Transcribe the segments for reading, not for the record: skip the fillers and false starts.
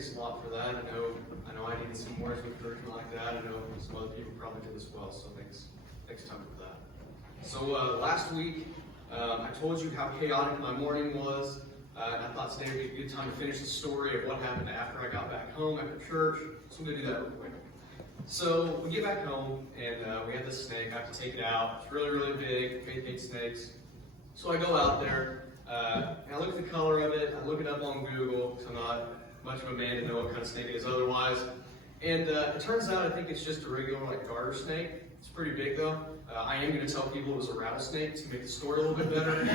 Thanks a lot for that. I know I needed some words of encouragement like that. I know some other people probably did as well. So thanks Tom for that. So last week, I told you how chaotic my morning was. And I thought today would be a good time to finish the story of what happened after I got back home after church. So I'm going to do that real quick. So we get back home, and we have this snake. I have to take it out. It's really, really big. Faith hates snakes. So I go out there, and I look at the color of it. I look it up on Google, because I'm not much of a man to know what kind of snake it is otherwise. And it turns out I think it's just a regular garter snake. It's pretty big though. I am going to tell people it was a rattlesnake to make the story a little bit better.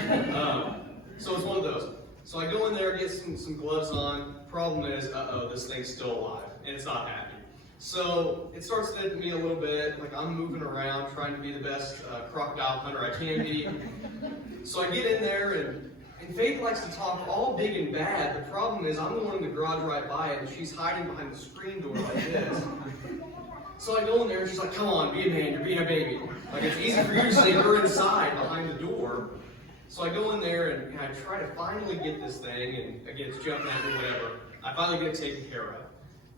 So it's one of those. So I go in there, get some gloves on. Problem is, this thing's still alive, and it's not happy. So it starts nipping me a little bit, like I'm moving around, trying to be the best crocodile hunter I can be. So I get in there, and Faith likes to talk all big and bad. The problem is I'm the one in the garage right by it, and she's hiding behind the screen door like this. So I go in there, and she's like, come on, be a man, you're being a baby. Like, it's easy for you to say you're inside behind the door. So I go in there, and I try to finally get this thing, and again, it's jumping at me, whatever. I finally get it taken care of.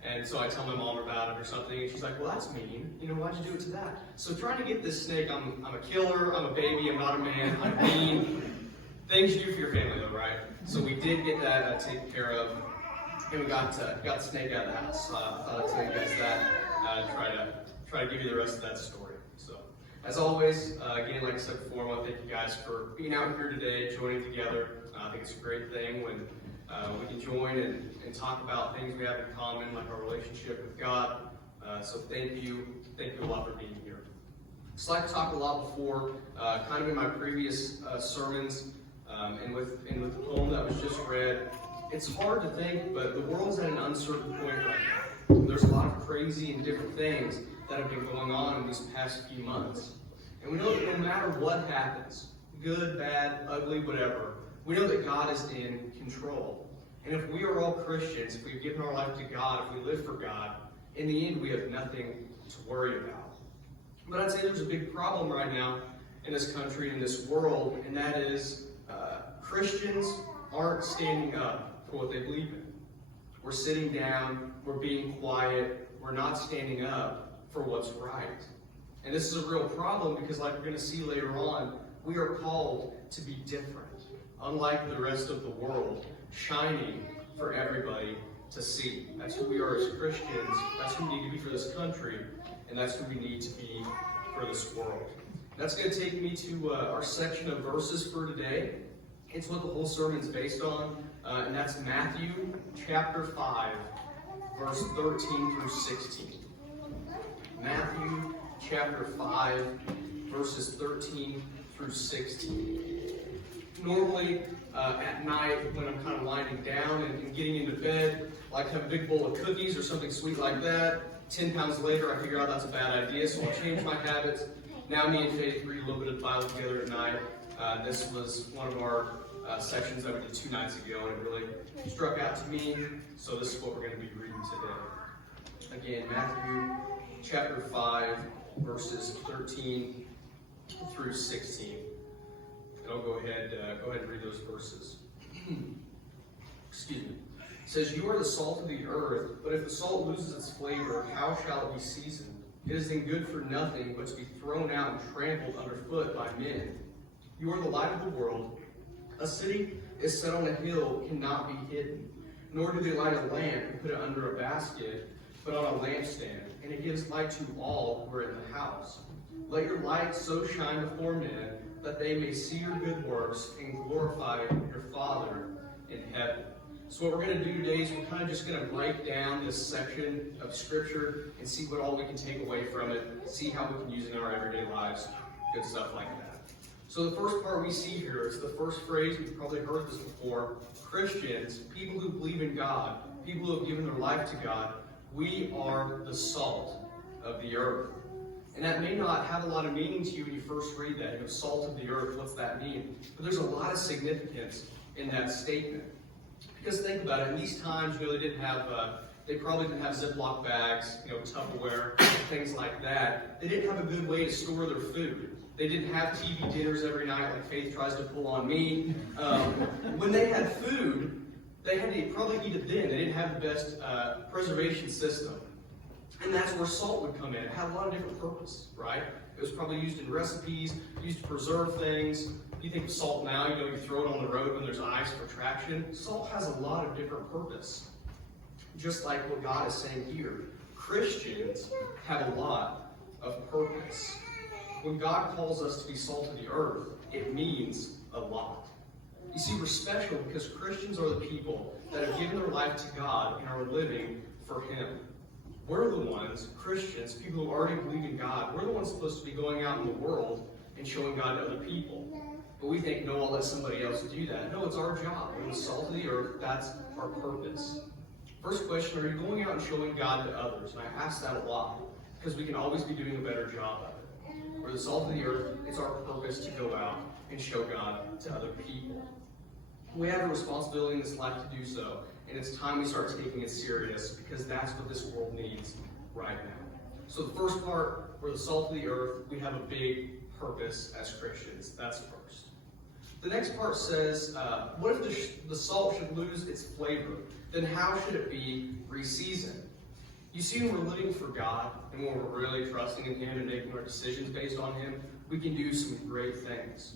And so I tell my mom about it or something, and she's like, well, that's mean. Why'd you do it to that? So trying to get this snake, I'm a killer, I'm a baby, I'm not a man, I'm mean. Things you do for your family, though, right? So we did get that taken care of, and we got the snake out of the house. I thought I'd tell you guys that, try to give you the rest of that story. So, as always, again, like I said before, I want to thank you guys for being out here today, joining together. I think it's a great thing when we can join and talk about things we have in common, like our relationship with God. So thank you a lot for being here. So I've talked a lot before, kind of in my previous sermons, and with the poem that was just read. It's hard to think, but the world's at an uncertain point right now. There's a lot of crazy and different things that have been going on in these past few months. And we know that no matter what happens, good, bad, ugly, whatever, we know that God is in control. And if we are all Christians, if we've given our life to God, if we live for God, in the end we have nothing to worry about. But I'd say there's a big problem right now in this country, in this world, and that is Christians aren't standing up for what they believe in. We're sitting down, we're being quiet, we're not standing up for what's right. And this is a real problem because, like we're going to see later on, we are called to be different, unlike the rest of the world, shining for everybody to see. That's who we are as Christians, that's who we need to be for this country, and that's who we need to be for this world. That's going to take me to our section of verses for today. It's what the whole sermon's based on, and that's Matthew chapter 5, verse 13 through 16. Matthew chapter 5, verses 13 through 16. Normally, at night, when I'm kind of winding down and getting into bed, I like to have a big bowl of cookies or something sweet like that. 10 pounds later, I figure out that's a bad idea, so I'll change my habits. Now me and Faith read a little bit of the Bible together at night. This was one of our sections that we did 2 nights ago, and it really struck out to me, so this is what we're going to be reading today. Again, Matthew chapter 5, verses 13 through 16. And I'll go ahead and read those verses. Excuse me. It says, you are the salt of the earth, but if the salt loses its flavor, how shall it be seasoned? It is then good for nothing but to be thrown out and trampled underfoot by men. You are the light of the world. A city is set on a hill cannot be hidden, nor do they light a lamp and put it under a basket, but on a lampstand, and it gives light to all who are in the house. Let your light so shine before men that they may see your good works and glorify your Father in heaven. So what we're going to do today is we're kind of just going to break down this section of Scripture and see what all we can take away from it, see how we can use it in our everyday lives, good stuff like that. So the first part we see here is the first phrase. You've probably heard this before. Christians, people who believe in God, people who have given their life to God, we are the salt of the earth. And that may not have a lot of meaning to you when you first read that. Salt of the earth, what's that mean? But there's a lot of significance in that statement. Because think about it, in these times, they probably didn't have Ziploc bags, Tupperware, things like that. They didn't have a good way to store their food. They didn't have TV dinners every night like Faith tries to pull on me. When they had food, they had to probably eat it then. They didn't have the best preservation system. And that's where salt would come in. It had a lot of different purpose, right? It was probably used in recipes, used to preserve things. You think of salt now, you throw it on the road when there's ice for traction. Salt has a lot of different purpose. Just like what God is saying here. Christians have a lot of purpose. When God calls us to be salt of the earth, it means a lot. You see, we're special because Christians are the people that have given their life to God and are living for Him. We're the ones, Christians, people who already believe in God, we're the ones supposed to be going out in the world and showing God to other people. But we think, no, I'll let somebody else do that. No, it's our job. We're the salt of the earth. That's our purpose. First question, are you going out and showing God to others? And I ask that a lot because we can always be doing a better job of it. We're the salt of the earth. It's our purpose to go out and show God to other people. We have a responsibility in this life to do so. And it's time we start taking it serious because that's what this world needs right now. So the first part, we're the salt of the earth. We have a big purpose as Christians. That's first. The next part says, what if the salt should lose its flavor? Then how should it be reseasoned? You see, when we're living for God and when we're really trusting in Him and making our decisions based on Him, we can do some great things.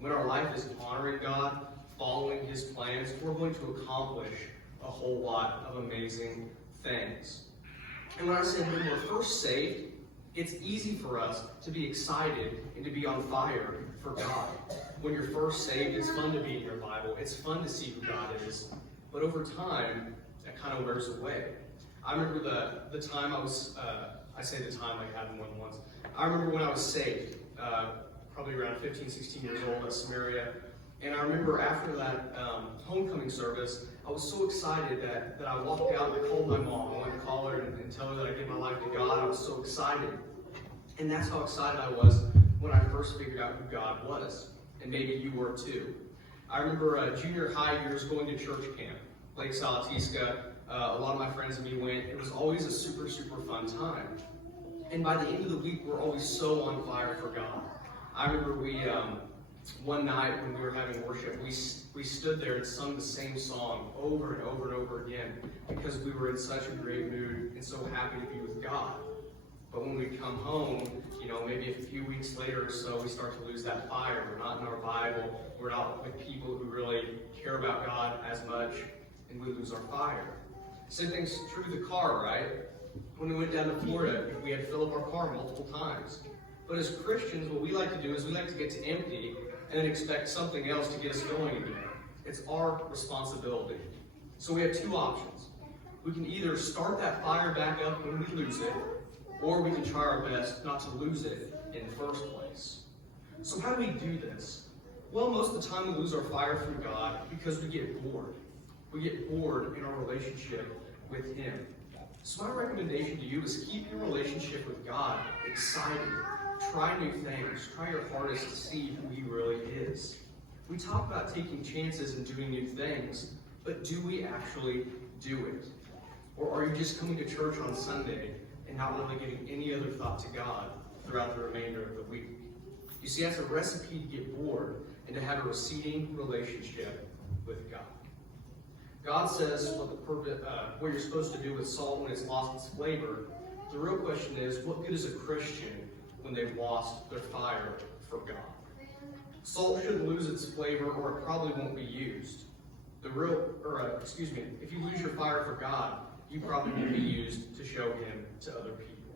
When our life is honoring God, following His plans, we're going to accomplish a whole lot of amazing things. And when I say when we're first saved, it's easy for us to be excited and to be on fire for God. When you're first saved, it's fun to be in your Bible. It's fun to see who God is. But over time, that kind of wears away. I remember the time I was, I say the time like it happened more than once. I remember when I was saved, probably around 15, 16 years old at Samaria. And I remember after that homecoming service, I was so excited that I walked out and I called my mom. I went to call her and tell her that I gave my life to God. I was so excited. And that's how excited I was when I first figured out who God was. And maybe you were too. I remember junior high years going to church camp, Lake Salatisca. A lot of my friends and me went. It was always a super, super fun time. And by the end of the week, we're always so on fire for God. I remember we, one night when we were having worship, we stood there and sung the same song over and over and over again because we were in such a great mood and so happy to be with God. But when we come home, maybe a few weeks later or so, we start to lose that fire. We're not in our Bible. We're not with people who really care about God as much, and we lose our fire. Same thing's true with the car, right? When we went down to Florida, we had to fill up our car multiple times. But as Christians, what we like to do is we like to get to empty and then expect something else to get us going again. It's our responsibility. So we have two options. We can either start that fire back up when we lose it, or we can try our best not to lose it in the first place. So how do we do this? Well, most of the time we lose our fire through God because we get bored. We get bored in our relationship with Him. So my recommendation to you is keep your relationship with God excited. Try new things. Try your hardest to see who He really is. We talk about taking chances and doing new things, but do we actually do it? Or are you just coming to church on Sunday and not really giving any other thought to God throughout the remainder of the week? You see, that's a recipe to get bored and to have a receding relationship with God. God says what you're supposed to do with salt when it's lost its flavor. The real question is, what good is a Christian when they've lost their fire for God? Salt shouldn't lose its flavor, or it probably won't be used. If you lose your fire for God, you probably won't be used to show Him to other people.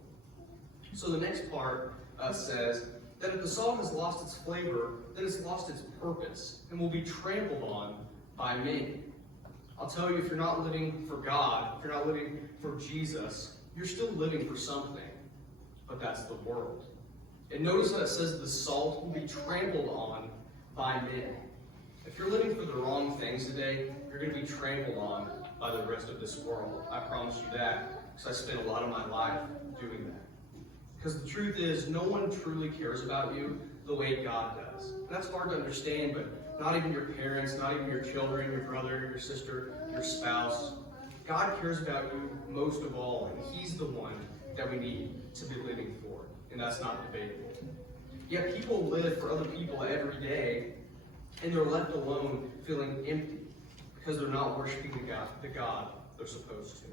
So the next part says that if the salt has lost its flavor, then it's lost its purpose and will be trampled on by many. I'll tell you, if you're not living for God, if you're not living for Jesus, you're still living for something, but that's the world. And notice that it says the salt will be trampled on by men. If you're living for the wrong things today, you're going to be trampled on by the rest of this world. I promise you that, because I spent a lot of my life doing that. Because the truth is, no one truly cares about you the way God does. And that's hard to understand, but not even your parents, not even your children, your brother, your sister, your spouse. God cares about you most of all, and He's the one that we need to be living for. And that's not debatable. Yet people live for other people every day, and they're left alone feeling empty because they're not worshiping the God they're supposed to.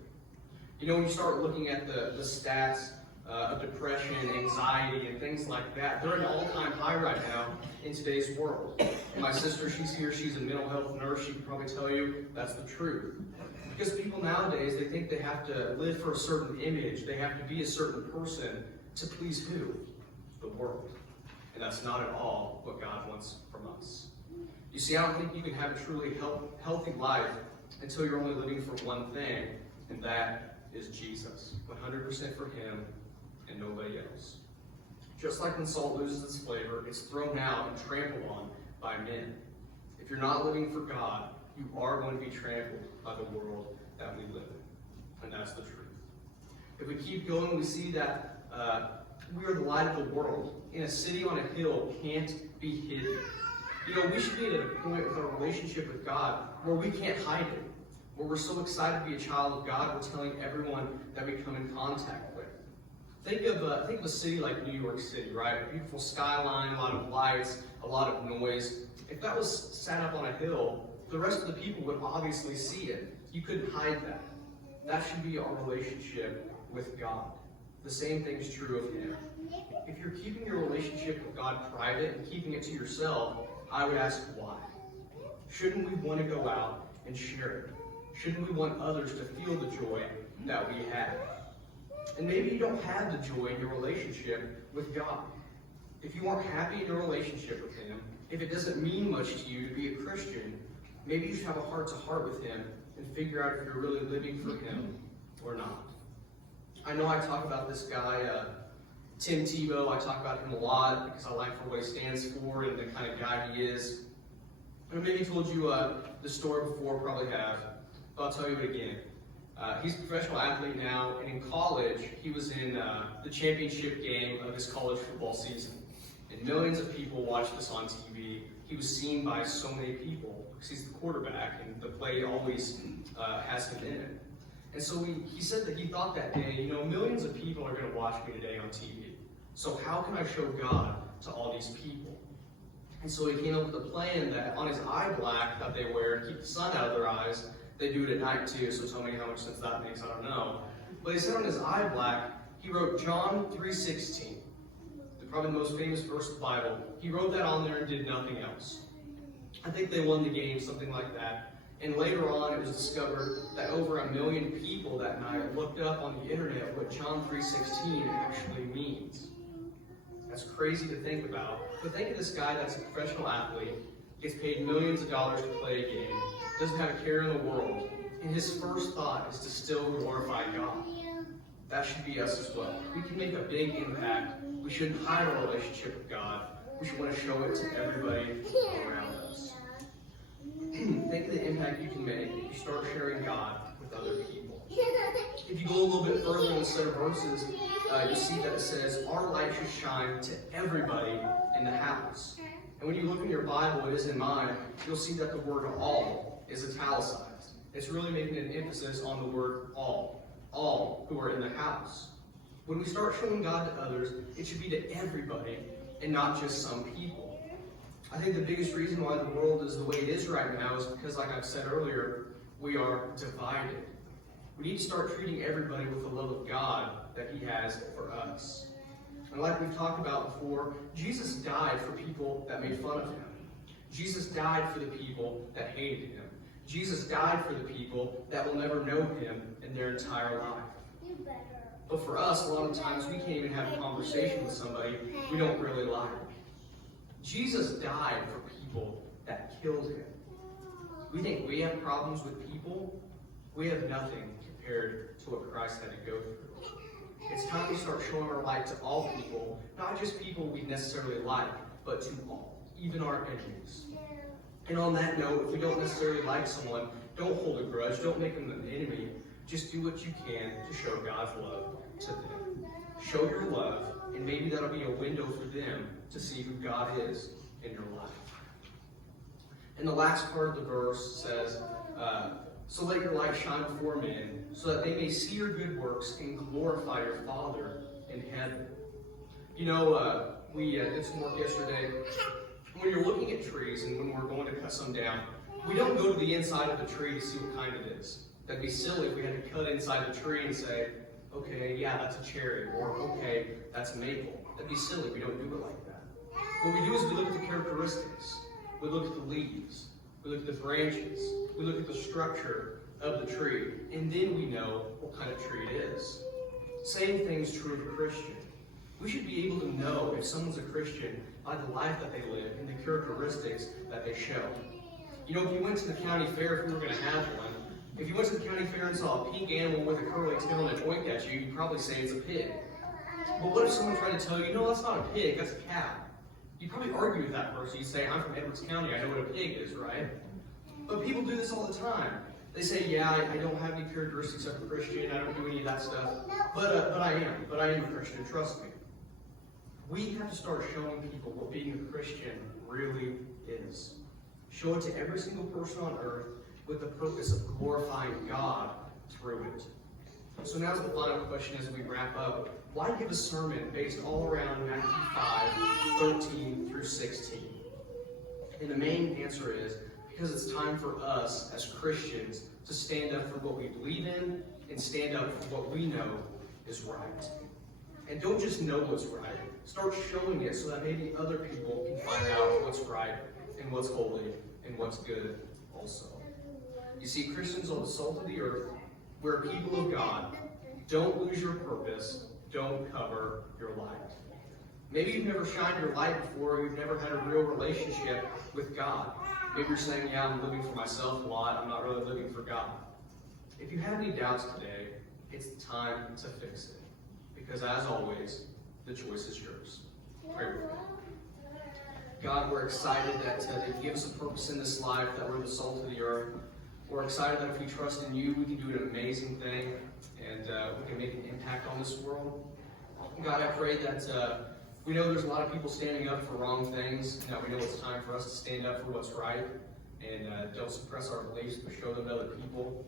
You know, when you start looking at the stats of depression, anxiety, and things like that, they're at an all-time high right now in today's world. And my sister, she's here, she's a mental health nurse, she can probably tell you that's the truth. Because people nowadays, they think they have to live for a certain image, they have to be a certain person to please who? The world. And that's not at all what God wants from us. You see, I don't think you can have a truly healthy life until you're only living for one thing, and that is Jesus. 100% for Him and nobody else. Just like when salt loses its flavor, it's thrown out and trampled on by men. If you're not living for God, you are going to be trampled by the world that we live in. And that's the truth. If we keep going, we see that we are the light of the world. In a city on a hill can't be hidden. You know, we should be at a point with our relationship with God where we can't hide it. Where we're so excited to be a child of God, we're telling everyone that we come in contact with. Think of a city like New York City, right? A beautiful skyline, a lot of lights, a lot of noise. If that was sat up on a hill, the rest of the people would obviously see it. You couldn't hide that. That should be our relationship with God. The same thing is true of Him. If you're keeping your relationship with God private and keeping it to yourself, I would ask why. Shouldn't we want to go out and share it? Shouldn't we want others to feel the joy that we have? And maybe you don't have the joy in your relationship with God. If you aren't happy in your relationship with Him, if it doesn't mean much to you to be a Christian, maybe you should have a heart-to-heart with Him and figure out if you're really living for Him or not. I know I talk about this guy, Tim Tebow. I talk about him a lot because I like for what he stands for and the kind of guy he is. I maybe told you the story before, probably have, but I'll tell you it again. He's a professional athlete now, and in college, he was in the championship game of his college football season. And millions of people watched this on TV. He was seen by so many people because he's the quarterback, and the play always has him in it. And so he said that he thought that day, you know, millions of people are going to watch me today on TV. So how can I show God to all these people? And so he came up with a plan that on his eye black that they wear to keep the sun out of their eyes, they do it at night too, so tell me how much sense that makes, I don't know. But he said on his eye black, he wrote John 3:16, probably the most famous verse of the Bible. He wrote that on there and did nothing else. I think they won the game, something like that. And later on, it was discovered that over 1 million people that night looked up on the internet what John 3:16 actually means. That's crazy to think about. But think of this guy that's a professional athlete, gets paid millions of dollars to play a game, doesn't have a care in the world, and his first thought is to still glorify God. That should be us as well. We can make a big impact. We shouldn't hide our relationship with God. We should want to show it to everybody around us. Think of the impact you can make if you start sharing God with other people. If you go a little bit further in the set of verses, you see that it says, our light should shine to everybody in the house. And when you look in your Bible, it is in mine, you'll see that the word all is italicized. It's really making an emphasis on the word all who are in the house. When we start showing God to others, it should be to everybody and not just some people. I think the biggest reason why the world is the way it is right now is because, like I've said earlier, we are divided. We need to start treating everybody with the love of God that He has for us. And like we've talked about before, Jesus died for people that made fun of Him. Jesus died for the people that hated Him. Jesus died for the people that will never know Him in their entire life. But for us, a lot of times we can't even have a conversation with somebody we don't really like. Jesus died for people that killed Him. We think we have problems with people. We have nothing compared to what Christ had to go through. It's time we start showing our light to all people, not just people we necessarily like, but to all, even our enemies. And on that note, if we don't necessarily like someone, don't hold a grudge, don't make them an enemy. Just do what you can to show God's love to them. Show your love, and maybe that'll be a window for them to see who God is in your life. And the last part of the verse says, so let your light shine before men, so that they may see your good works and glorify your Father in heaven. You know, we did some work yesterday. When you're looking at trees and when we're going to cut some down, We don't go to the inside of the tree to see what kind it is. That'd be silly if we had to cut inside the tree and say, okay, yeah, that's a cherry, or okay, that's a maple. That'd be silly. We don't do it like that. What we do is we look at the characteristics. We look at the leaves. We look at the branches. We look at the structure of the tree. And then we know what kind of tree it is. Same thing's true of a Christian. We should be able to know if someone's a Christian by the life that they live and the characteristics that they show. You know, if you went to the county fair, if we were going to have one, if you went to the county fair and saw a pink animal with a curly tail and it oinked at you, you'd probably say it's a pig. But what if someone tried to tell you, no, that's not a pig, that's a cow? You'd probably argue with that person. You'd say, I'm from Edwards County, I know what a pig is, right? But people do this all the time. They say, yeah, I don't have any characteristics of a Christian, I don't do any of that stuff, but I am a Christian, trust me. We have to start showing people what being a Christian really is. Show it to every single person on earth with the purpose of glorifying God through it. So now's the final question as we wrap up. Why give a sermon based all around Matthew 5, 13 through 16? And the main answer is because it's time for us as Christians to stand up for what we believe in and stand up for what we know is right. And don't just know what's right. Start showing it so that maybe other people can find out what's right and what's holy and what's good also. You see, Christians are the salt of the earth. We're people of God. Don't lose your purpose. Don't cover your light. Maybe you've never shined your light before. You've never had a real relationship with God. Maybe you're saying, yeah, I'm living for myself a lot. I'm not really living for God. If you have any doubts today, it's time to fix it. Because as always, the choice is yours. Pray with me. God, we're excited that you give us a purpose in this life, that we're the salt of the earth. We're excited that if we trust in you, we can do an amazing thing, and we can make an impact on this world. God, I pray that we know there's a lot of people standing up for wrong things. Now we know it's time for us to stand up for what's right, and don't suppress our beliefs, but show them to other people.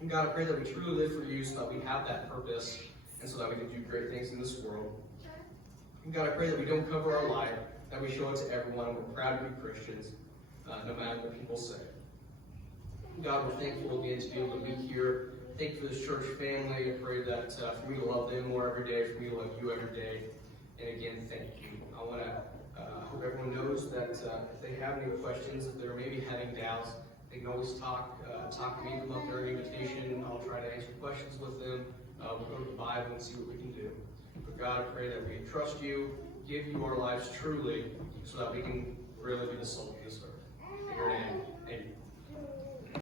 And God, I pray that we truly live for you so that we have that purpose, and so that we can do great things in this world. And God, I pray that we don't cover our light, that we show it to everyone. We're proud to be Christians, no matter what people say. God, we're thankful again to be able to be here. Thank you for this church family. I pray that for me to love them more every day, for me to love you every day. And again, thank you. I want to hope everyone knows that if they have any questions, if they're maybe having doubts, they can always talk to me, come up during invitation. I'll try to answer questions with them. We'll go to the Bible and see what we can do. But God, I pray that we trust you, give you our lives truly, so that we can really be the salt of this earth. In your name, amen.